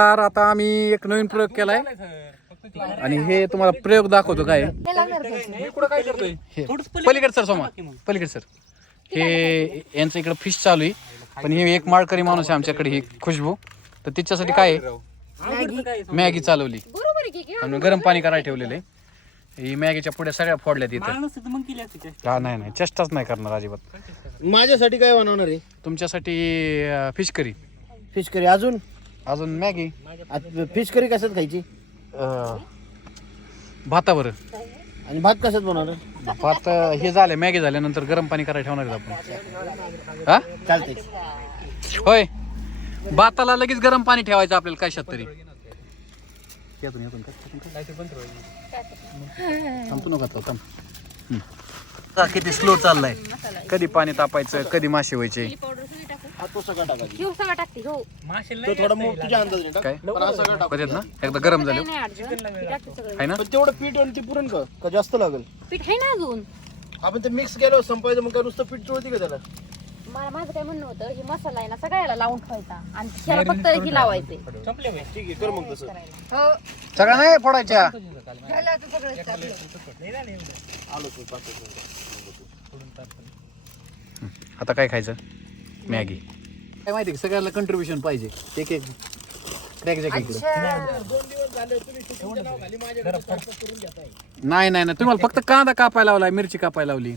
तर आता आम्ही एक नवीन प्रयोग केलाय. आणि हे तुम्हाला प्रयोग दाखवतो काय. पलीकडे सर सोमा पलीकडे सर. हे यांचं इकडं फिश चालू आहे. पण हे एक माळकरी माणूस आहे आमच्याकडे ही खुशबू. तर तिच्यासाठी काय आहे? मॅगी चालवली? आणि गरम पाणी करायला ठेवलेलं आहे. ही मॅगीच्या पुढे सगळ्या केली असते हा नाही नाही चेष्टाच नाही करणार अजिबात. माझ्यासाठी काय बनवणार आहे? तुमच्यासाठी फिश करी. Fish curry. अजून? अजून मॅगी. फिश करी कशात खायची? भातावर. आणि भात कशात बनवणार? भात हे झालं मॅगी झाल्यानंतर गरम पाणी करायला ठेवणार आहेत आपण. हा? चालते होय. भाताला लगेच गरम पाणी ठेवायचं आपल्याला कशात तरी. येतून येतून थांबतो नका तो, थांब. किती स्लो चाललाय. कधी पाणी तापायचं कधी मासे व्हायचे. चिली पावडर सगळी टाकू हा तो सगळा टाकायचा घेऊ. सगळं टाकते हो तो थोडा मग तुझ्या अंदाजाने टाक काय? पण हा सगळा टाक. बरेच ना? एकदा गरम झालं. नाही अडचण मी टाकते सगळं. आहे ना? पण तेवढं पीठ आणि ते पुरण का का जास्त लागेल? पीठ आहे ना अजून? आपण ते मिक्स केलं संपायचं मग काय नुसतं पीठ चोळती का त्याला? मला माझं काय म्हणणं होतं हे मसाला आहे ना सगळ्याला लावून ठेवायचा. आणि ह्याला फक्त ही लावायचे. ठीक आहे कर मग तसं. हो. नाही फोडायच्या? आलो तू पाच आता काय खायचं? मॅगी. काय माहिती का सगळ्याला कंट्रीब्युशन पाहिजे. एक एक. नाही नाही नाही. तुम्हाला फक्त कांदा कापायला लावलाय मिरची कापायला लावली.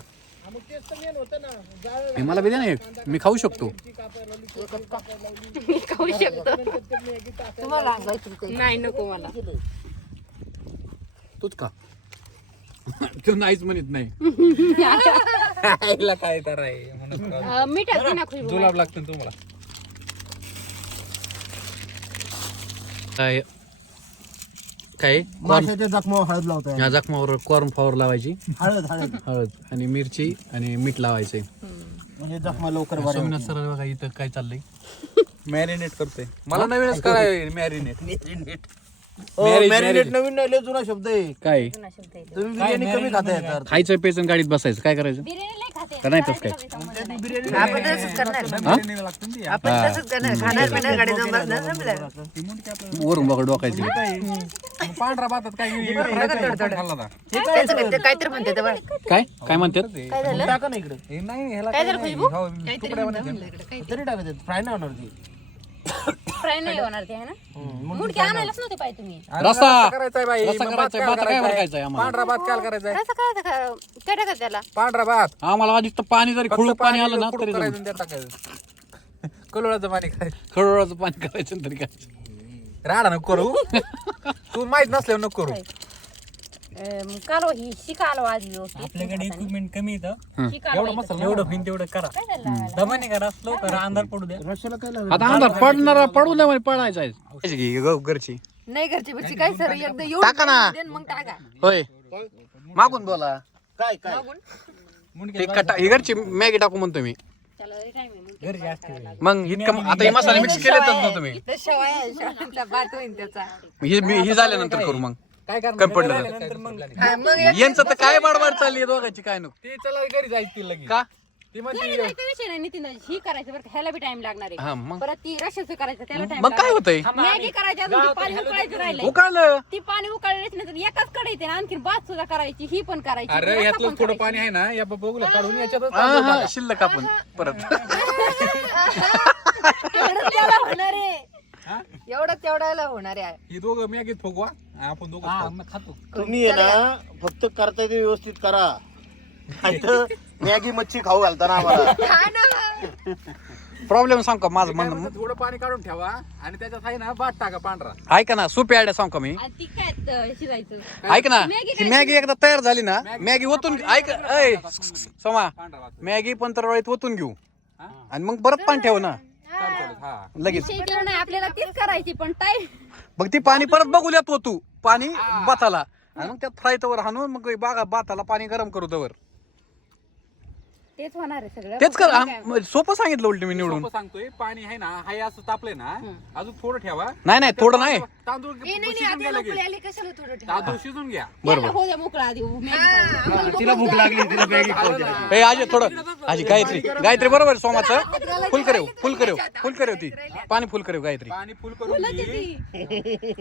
हे मला बी द्या ना एक. मी खाऊ शकतो. मी खाऊ शकतो. तुम्हाला नाही नको मला. तूच का तो नाहीच म्हणत नाही. काय तर आहे अं, मीठ असते ना खुशबू जुलाब लागतं तुम्हाला? काय? काय? कॉर्न माशाच्या जखमावर हळद लावताय. ह्या जखमावर कॉर्न फ्लॉवर लावायची. हळद हळद. हळद आणि मिरची आणि मीठ लावायचंय. म्हणजे जखमा लवकर बऱ्या सोमनाथ सर बघा इथं काय चाललंय. मॅरिनेट करतोय. मला नवीनच कराय मॅरिनेट मॅरिनेट नवीन नाही लय जुना शब्द आहे. काय? जुना शब्द आहे. तुम्ही बिर्याणी कमी खाता येतात खायचं पेचन गाडीत बसायचं काय करायचं? बिर्याणी का नाही तसं काय? काय संबंध नाही. वरून बघा डोकायचं. पांढरा भातात काय? काहीतरी म्हणते? तेव्हा. काय? काय म्हणतात? काय झालं? टाका ना इकडे नाही ह्याला काय झालं खुशबू? तरी टाका ते फ्राय नाही होणार ती. फ्राय नाही होणार ते है ना? मुडके आणायलाच नव्हते पाहिजे तुम्ही. रस्सा करायचा बाई रस्सा मग करायचा भात भात काय करायचा आम्हाला. पांढरा भात काय करायचा कसं काय काय काय टाकत त्याला? पांढरा भात. आम्हाला आधी तर पाणी जरी खुळूक पाणी आलं ना तरी करायचं टाकायचं. कलोळाचं पाणी खायचं खळोळाचं पाणी करायचं तरी काय राडा नको करू. तू माहीत नसल्यावर नको करू. अं, कालवा ही शिका आलो आज व्यवस्थित आपल्याकडे इक्विपमेंट कमी येतं आलवा इथं. एवढं तेवढं करा. दमाने करा स्लो करा अंधार पडू द्या. रश्याला काय लागेल? आता अंधार पडणार पडू द्या म्हणजे पडायचं आहे. घरची. नाही घरची बिरची काय सर एकदा येऊन टाका ना. दे न मग टाका. होय. मागून बोला. काय काय? ते कटा ही घरची मॅगी टाकू म्हणतो मी. time आहे, मग मग इतकं आता हे मसाले मिक्स केलेतच ना तुम्ही. इथं शेवाय आहे, शेवाळ्याचा भात होईल त्याचा. ही मी- ही झाल्यानंतर करू मग. काय करणार? कमी पडलं तर. हा, मग यांचं तर काय बडबड चालली आहे दोघांची काय नको ते चला घरी जायची लगेच. का? ती म्हणते विषय नाही नितीन ही करायचं बरं का, ह्याला बी टाइम लागणार आहे. हा मग? परत ती रशाचं करायचं त्याला टाइम मग काय होतंय? मॅगी करायची अजून ते पाणी उकळायचं राहिलंय. उकाळलं? ती पाणी उकळलेच नाही तर एकाच ना आणखी भात सुद्धा करायची ही पण करायची. अरे रस्सा यातलं पण थोडं. पाणी आहे ना या बघूला काढून याच्यातच हा हा शिल्लक आपण परत. होणार आहे. एवढं तेवढ्याला होणार आहे. ही दोघं मॅगीत फुगवा आपण दोघं खातो. तुम्ही आहे ना फक्त करता येते व्यवस्थित करा. नाहीतर मॅगी मच्छी खाऊ घालता ना आम्हाला. प्रॉब्लेम सांग का माझं काय म्हणणं म्हणतात, थोडं पाणी काढून ठेवा आणि त्याच्यात आहे ना भात टाका पांढरा. ऐका ना सोपी आयडिया सांग का मी? आणि ती काय ऐक ना मॅगी ही मॅगी एकदा तयार झाली ना मॅगी ओतून ऐक ऐ सोमा पांढरा भात. मॅगी पंतरवाळीत ओतून घेऊ. आणि मग परत पाणी ठेव ना. हा. लगेच. विषय तेवढं नाही आपल्याला तीच करायची पण टाइम मग ती पाणी परत बघूल्यात ओतू पाणी बाताला आणि मग त्यात फ्राय तवर हाणून मग बागा बाताला पाणी गरम करू तवर तेच होणार आहे सगळं. तेच कर आम- सोपं सांगितलं उलट मी निवडून. सोपं सांगतोय पाणी आहे ना हाय असं तापलंय ना अजून थोडं ठेवा. नाही नाही थोडं नाही. तांदूळ शिजून घ्या लगेच. तांदूळ शिजून घ्या. बरोबर. हो द्या मोकळा आधी मॅगी पाव. तिला भूक लागली तिला मॅगी खाऊ दे. ए आजी थोडं. आजी गायत्री. गायत्री बरोबर सोमाचं? फुल करेव फुल करेव फुल करेव ती. पाणी फुल करेव गायत्री. पाणी फुल करून घे.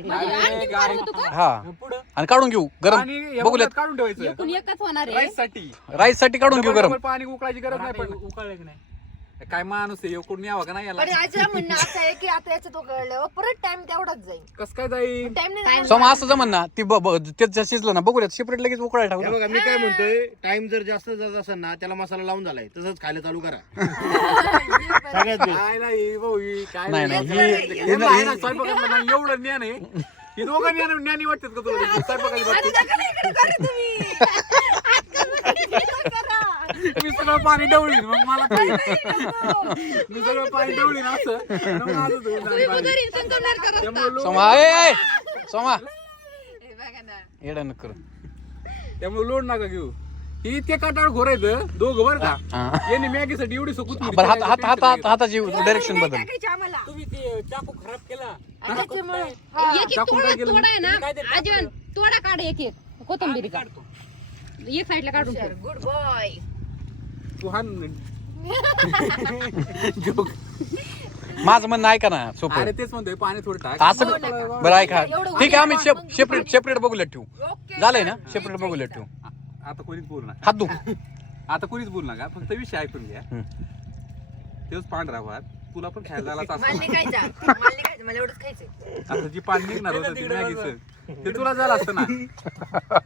म्हणजे का? हा. आणि काढून घेऊ गरम. पाणी या उन्हात काढून ठेवायचं. एकूण एकच होणार आहे. राईससाठी. राईससाठी काढून घेऊ गरम. पाणी उकळायची गरज नाही पण उकाळले की नाही. काय माणूस आहे उकडून यावं का नाही याला? पण आजचं म्हणणं असं आहे की आता याच्यात उकळल्यावर परत टाइम तेवढाच जाईल. कस काय जाईल? टाइम नाही सोमा असं जमन ना ती ब- ब- तेच जर शिजलं ना बघूयात सेपरेट लगेच उकळायला हे टाकू बघा मी काय म्हणतोय टाइम जर जास्त जात असेल ना त्याला मसाला लावून झालाय तसंच खायला चालू करा. सगळ्यात best. काय नाही भाऊ ही काय नाही, नाही, हे- हे नाही ना, स्वयंपाकातलं नाही, एवढं ज्ञान आहे. ही दोघं ज्ञान ज्ञानी वाटतात का तुला? स्वयंपाकाची बाबतीत? सगळं पाणी डवळीन मग मला काय मी सगळं पाणी डवळीन असं. मग माझं धुवून जाईल पाणी. त्यामुळे लोड- सोमा ए ए, सोमा. येडा नको करू. त्यामुळे लोड नका घेऊ. ही इतके काटाळ घोरायचं दोघं बरं का. यांनी मॅगीसाठी एवढी सुकूत बरं हात हात हात हात हाताची डायरेक्शन बदल. तुम्ही ते चाकू खराब केला. एक एक टाकून तोडा काय केलं? तोडा आहे ना. अजून तोडा काढ एक एक. कोथंबीरी काढ एक साईडला काढून ठेव. Good boy. तू हा जोक. माझं म्हणणं ऐका ना सोपं. अरे तेच म्हणतोय पाणी थोडं टाक. असं बरं ऐका. ठीक आहे आम्ही सेपरेट सेपरेट बघूयात ठेवू. झालंय ना? सेपरेट बघूयात ठेवू. आता कोणीच बोल ना हात आता कोणीच बोल नका. फक्त विषय ऐकून घ्या. तेच पांढरा भात तुला पण खायला मला असं नाही खायचा मला नाही खायचं मला एवढंच खायचंय. आता जी पाणी निघणार होतं ते मॅगीचं ते तुला झालं असतं ना?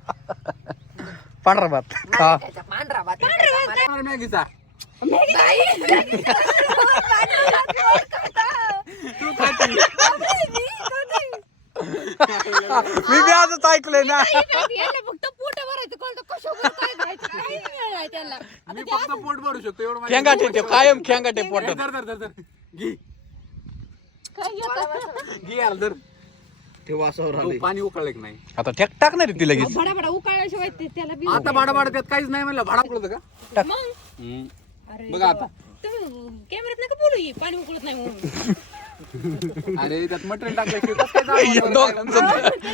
पांढरा भात हा. खायचा पांढरा भात मॅगीचा. तू खाती. मी बी आजच ऐकलंय ना. फक्त पोट भरायचं कळतं कशावर काय करायचं काही वेळ नाही त्याला मी फक्त पोट भरू शकतो एवढं माहिती. खेंगाटे ठेव कायम खेंगाटे धर पोटात. धर धर धर घे. काय येतं? घे धर. ते वासावर तो आलंय. पाणी उकळलं की नाही. आता ठेक टाकणार आहे ती लगेच. भडा भडा उकाळल्याशिवाय ते- त्याला बी आता भाडा भाडा त्यात काहीच नाही म्हणलं भाडा पडत का? मग? हम्म. अरे बघा आता. तुम्ही कॅमेऱ्यात नका बोलू ही, पाणी उकळत नाही म्हणून. अरे त्यात मटेरियल तरी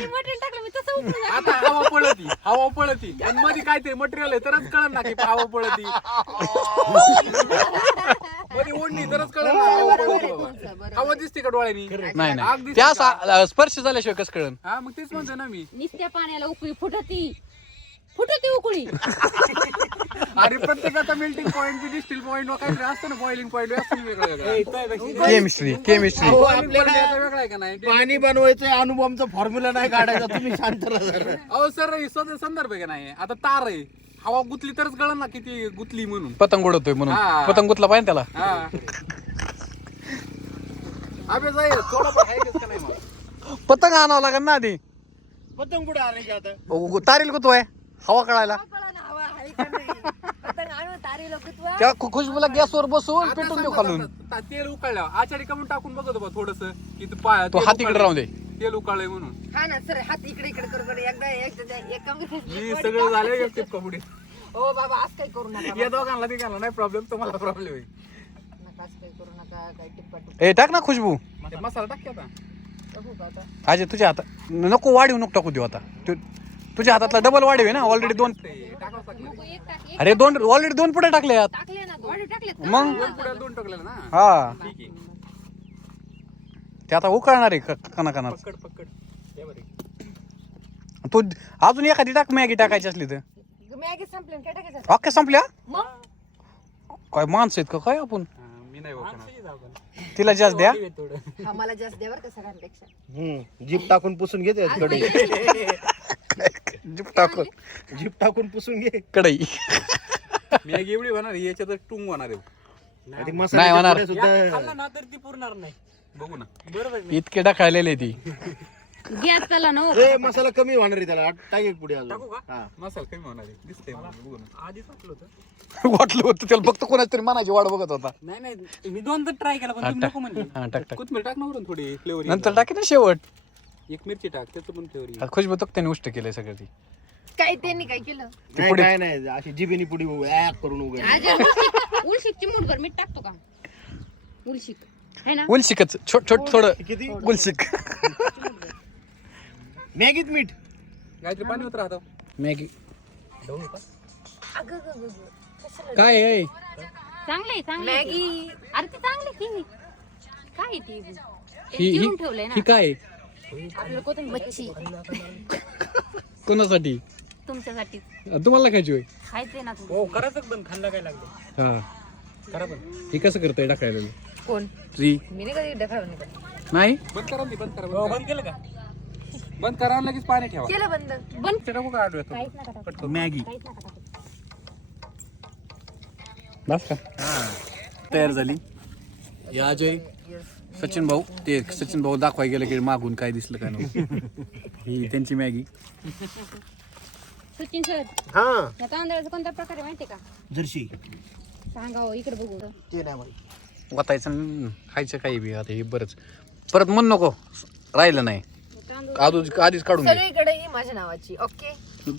मटेरियल टाकलं मी तसं उकळून आता हवा पळती हवा पळती. आणि मध्ये काय ते मटेरियल आहे तरच कळण ना की हवा पळती. मध्ये ओढणी तरच कळण ना हवा पळती बाबा. हवा दिसते का डोळ्यानी? नाही आग नाही. दिसते त्या का? सा- स्पर्श झाल्याशिवाय कसं कळण हा मग तेच म्हणतो ना मी. निस्त्या पाण्याला उकळी फुटती. फुटती उकळी. अरे प्रत्येकाचा मेल्टिंग पॉईंट डिस्टिल पॉईंट काहीतरी असतं ना बॉइलिंग पॉईंट असतं वेगळं वेगळं. केमिस्ट्री केमिस्ट्री अहो, आपल्याला याचा वेगळा आहे का नाही? पाणी बनवायचं अनुभवचा फॉर्म्युला नाही काढायचा तुम्ही शांत राहा जरा. अहो सर हे स्वतः संदर्भ आहे का नाही? आता तार आहे. हवा गुतली तरच कळण ना किती गुतली म्हणून. पतंग उडवतोय म्हणून. हा. पतंग गुतला पाहिजे त्याला? हा. अबे जाय थोडं पण आहे का नाही मग? पतंग आणावं लागेल ना आधी. पतंग कुठे आणायचे आता? तारील गुतवाय. हवा कळायला? कळा ना हवा आहे का नाही? पतंग आणून तारी लोक त्या खु- खुशबूला गॅसवर बसून आता पेटून देऊ खालून. आता, ता- तेल उकळल्या आचारी कमून टाकून बघत होता थोडस की तू पाय तो तेल हात इकडे उकळलंय. राहून दे. तेल उकळलंय म्हणून. हा ना सर हात इकडे इकडे करू करू एकदा एकदा एक काम मी सगळं झालं एक टिप कबुडी हो बाबा असं काही करू नका. या दोघांना तिघांना नाही प्रॉब्लेम तुम्हाला प्रॉब्लेम होईल. नका असं काही करू नका काही टिप्पा ए टाक ना खुशबू. ते मसाला टाक की आता? बघू का आता. अजय तुझ्या हातात नको वाढीव नको टाकू देऊ आता. तु- तुझ्या हातातला डबल वाढीव आहे ना? ऑलरेडी दोन अरे दोन ऑलरेडी दोन पुढे टाकले यात टाकले ना दोन टाकलेत ना? मग? दोन टाकलेलं ना हा. ठीक आहे ते आता उकळणार आहे क- कना कना पकड पकड. या बरं. तू अजून एखादी टाक मॅगी टाकायची असली तर. मॅगी संपली आणि काय टाकायचं? अख्ख्या संपल्या? मग? काय माणसं आहेत का? काय आपण? हा, मी नाही बघणार. तिला जास्त द्या. हा मला जास्त द्या बरं का सगळ्यांपेक्षा. हम्म जीप टाकून पुसून घे त्या कडे. जीप टाकून जीप टाकून पुसून घे. कढई. मॅगी एवढी होणार ही याच्यात टुंग होणार आहे. नाही मसाल्याच्या होणार. सुद्धा खाल्ला ना तर ती पुरणार नाही. बघू ना. बरोबर इतके ती. गॅस त्याला ना ए, मसाला कमी होणार आहे त्याला. टाक एक पुढे अजून. टाकू का? हा. मसाला कमी होणार आहे. दिसतंय मला बघू ना. आधीच वाटलं होतं. वाटलं होतं त्याला फक्त कोणाच तरी मनाची वाट बघत होता. नाही नाही मी दोन तर ट्राय केला पण हा, तुम्ही टाक. नको म्हणले. हा, टाक टाक. कोथमीर टाक ना वरून थोडी फ्लेवर नंतर टाकी ना शेवट. एक मिरची टाक त्याचं पण फ्लेवर आता खुशबू तक त्याने उष्ट केलंय सगळं ती. काय त्यांनी काय केलं? नाही काय नाही अशी जिबीनी पुढे ऍक करून उघड आज उलशिक उलशिकची मुठभर मीठ टाकतो का? उलशिक. है ना? गुलशिकच छोट छोट थोडं किती? गुलशिक मॅगीत मीठ. काहीतरी पाणी होत राहतं. मॅगी? काय आहे? चांगले चांगले मॅगी. अरे ती चांगली की काय आहे ती? ही ही ठेवलंय ना. ही काय आहे? मच्छी. कोणासाठी? तुमच्यासाठी. तुम्हाला खायची होय? खायचंय ना तुम्ही हो करायचं बंद खाल्लं काय लागलं? हा. करा बंद हे कसं करतंय टाकायला कोण? जी मी नाही कधी नाही बंद करा ना, बंद करा हो, बंद बंद केलं का? करा. बंद करा लगेच पाणी ठेवा. केलं बंद. बंद. ते टाकू का टाकू. मॅगी. बस का? तयार झाली. या अजय सचिन भाऊ ते सचिन भाऊ दाखवाय गेले की मागून काय दिसलं काय नव्हतं ही त्यांची मॅगी. सचिन सर हा. या तांदळाचा कोणता प्रकार आहे माहितीये का? जर्शी सांगा हो इकडे बघू ते नाही माहिती. वाचायचं आणि खायचं काही बी आता हे बरंच. परत म्हण नको राहिलं नाही. तांदूळ आधीच आधीच काढून घे. सगळीकडे ही माझ्या नावाची ओके?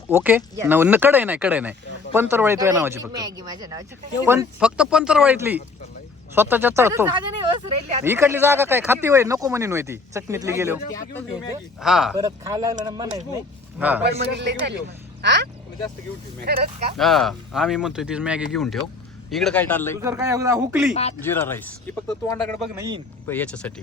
ओके? न- कडे नाही कडे नाही. पंतरवाळी तुझ्या नावाची फक्त. मॅगी माझ्या नावाची. पण फक्त पंतरवाळीतली स्वतःच्या तर तो जागा नाही बस राहिली आता. इकडली जागा काय? खाती होय नको म्हणून होय ती. चटणीतली गेलो हा. परत खायला लागलं ना म्हणायचं नाही. हा. पण मग लई झाली मग. हा? जास्त घेऊन ठेव मॅगी. खरंच का? हा. आम्ही म्हणतोय तीच मॅगी घेऊन ठेव. इकडे काय टाळलंय तू जर काय एकदा हुकली. जिरा राईस. की फक्त तू अंडाकडे बघ ना येईन. याच्यासाठी.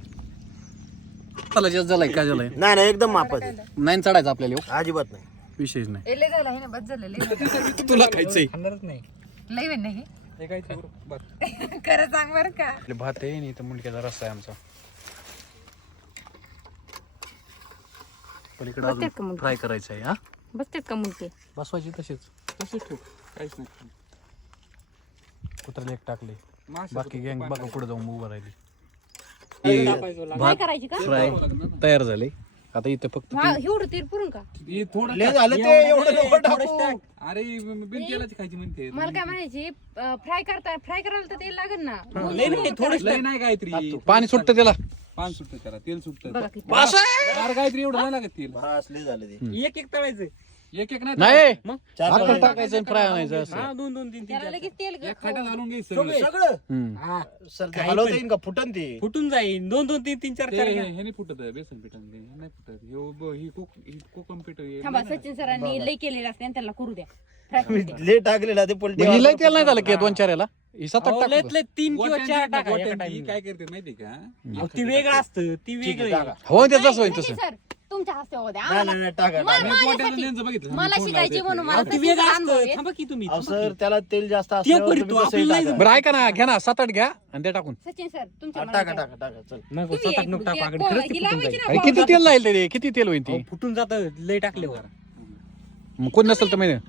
चला जास्त झालाय काय झालाय? नाही नाही एकदम मापात आहे. नाही चढायचं आपल्याला. अजिबात नाही. विषयच नाही. ए, लई झालं आहे ना बस झालं लई झालं. तुला खायचंय. खाणारच नाही लई वेळ नाही हे काय. खरं सांग बरं का. आपले भात आहे आणि इथं मुंडक्याचा रस्ता आहे आमचा. पलीकडे बसतात का अजून? फ्राय करायचं आहे हा? बसतेत का मुलके बसवायची तशीच. तसेच ठेव. काहीच नाही. कुत्र्याला एक टाकले. मासे बाकी गँग बघा पुढे जाऊन उभं राहिली. टाकायचं काय भात करायची का? फ्राय तयार झाले. आता इथं फक्त हा एवढं तीर पुरून का? हे थोडं लय झालं ते एवढं नको टाकू. अरे बिन तेलाची खायची म्हणते. मला काय म्हणायची फ्राय करता फ्राय करायला तर तेल लागेल ना. लय नाही थोडं लय नाही काहीतरी पाणी सुटतं त्याला. पान सुटतं त्याला तेल सुटतं. बघा किती अरे काहीतरी एवढं नाही लागत तेल. बस लय झालं ते. एक एक तळायचं. एक एक नाही. मग? टाकायचं आणि फ्राय आणायचं असं. हा दोन दोन तीन तीन त्याला चार. लगेच तेल एक खाटा घालून घ्यायचं सगळं. सगळं? हम्म. हा सर ते काही हलवता पण. येईन का? फुटन ते? फुटून जाईल दोन दोन तीन तीन चार ते चार हे घ्या. हे नाही फुटत बेसन पिठा नाही फुटत. हे उभं- ही कोक ही कोकम पीठ हे थांबा सचिन सरांनी लई केलेलं असते आणि त्याला करू द्या. फ्राय करू द्या ले टाकलेला ते पलटी मग हिला तेल नाही झालं की दोन चार याला ही टाकू लयत लय तीन किंवा चार टाका एका वाट्यांची timing. काय करते माहिती का अहो, ती वेगळं असतं ती वेगळी. हो ते तसं होईल सचिन तसं सर तुमच्या हस्ते होऊ द्या नाही आम्हाला- नाही नाही, टाका मला- मी माझ्यासाठी- वाट्याचं लेंझ बघितलं मला फोन शिकायची लावते म्हणून ते. मला अहो, ती सचिन वेगळं सर अनुभव असतं आहेत. थांबा की तुम्ही अहो थांबा सर की. त्याला तेल जास्त ते असल्यावर करीतो, तुम्ही कसंही आपल्याला नाही टाका. बरं ऐका ना घ्या ना सात आठ घ्या आणि ते टाकून सचिन सर तुमच्या हा, टाका टाका टाका चल नको तुम्ही स्वतः एक नको टाकू द्या, आकडे. को- खरंच ते फुटून लावायची जाईल. ना अरे किती तेल लागेल ते किती तेल होईल अहो, ती फुटून जात लय टाकल्यावर मग कोण नसेल तर माहिती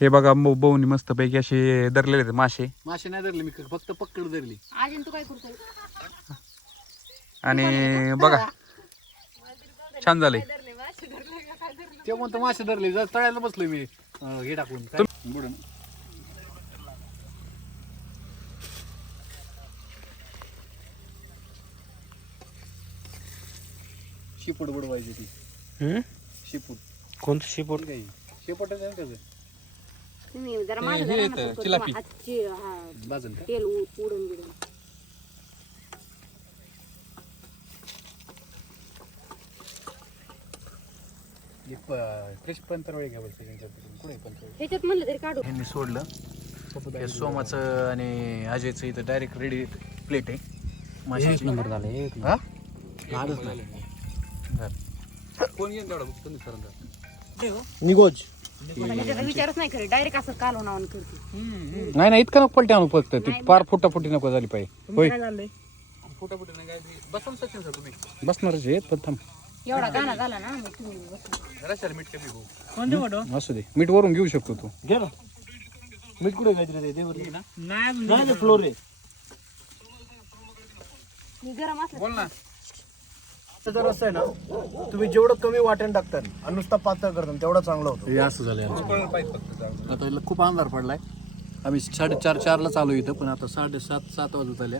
हे बघा बौनी मस्त पैकी असे धरलेले आहेत मासे. मासे नाही धरले मी फक्त पकड धरली. अजून तू काय करतोय? आणि बघा छान झाले ते म्हणतो मासे धरले जर तळ्याला बसलोय मी. अं, हे टाकून. काय? बुडून. शिपूट बुडवायची ती. शिपूट कोणतं शिपोट काय शेपूट आहे कसं तुम्ही जरा ते माझं हे जरा येतं, नका करू. चिलापी. तुम्हा हातची, हा, बाजून का तेल उ- उडून बिडून. फ्रेश पंतरवळी घ्या बोलते त्यांच्याकडून कुठे पंतरवळी ह्याच्यात म्हणलं तरी काढू. ह्यांनी सोडलं. हे सोमाचं आणि अजयचं इथं डायरेक्ट रेडी प्लेट आहे. माशाची. नंबर झाले हा कोण येईल तेवढा तुम्ही सरांचा. ह्याच्याचा विचारच नाही करे डायरेक्ट असं कालवून आणून करते. नाही नाही इतकं नको पलटी आणू फक्त. ती पार फुटाफुटी नको झाली पाहिजे. होय. काय झालंय? फुटाफुटी नाही काय बसा ना सचिन सर तुम्ही. बसणारच आहेत पण थांब. एवढा गाणा झाला ना मग तुम्ही बसा. रशाला मीठ कमी भाऊ कोणते मोठं असू दे. मीठ वरून घेऊ शकतो तू. घे ना. मीठ कुठे. नाही अजून नाही ते फ्लोर आहे. मी गरम असलं बोल ना. जर असं आहे ना तुम्ही जेवढं कमी वाटण टाकतात आणि नुसता पातळ करतात तेवढं चांगलं होतं. हे असं झालंय जाऊ. आता खूप अंधार पडलाय. आम्ही साडेचार चारला चालू इथं पण आता साडेसात सात वाजत आल्या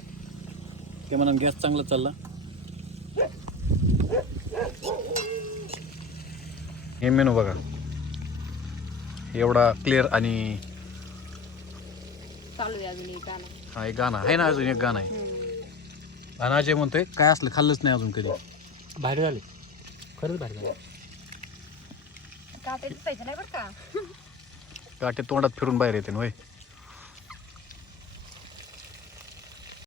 ते म्हणा गॅस चांगला चालला. हे मेनू बघा. एवढा क्लिअर आणि चालू आहे अजून एक गाणं. हा एक गाणं आहे. ना अजून एक गाणं आहे. आणि अजय म्हणतोय काय असलं खाल्लंच नाही अजून कधी. भारी झाले. खरंच भारी झाले. का ते दिसायचं नाही बरं का? काटे तोंडात फिरून बाहेर येते ना होय.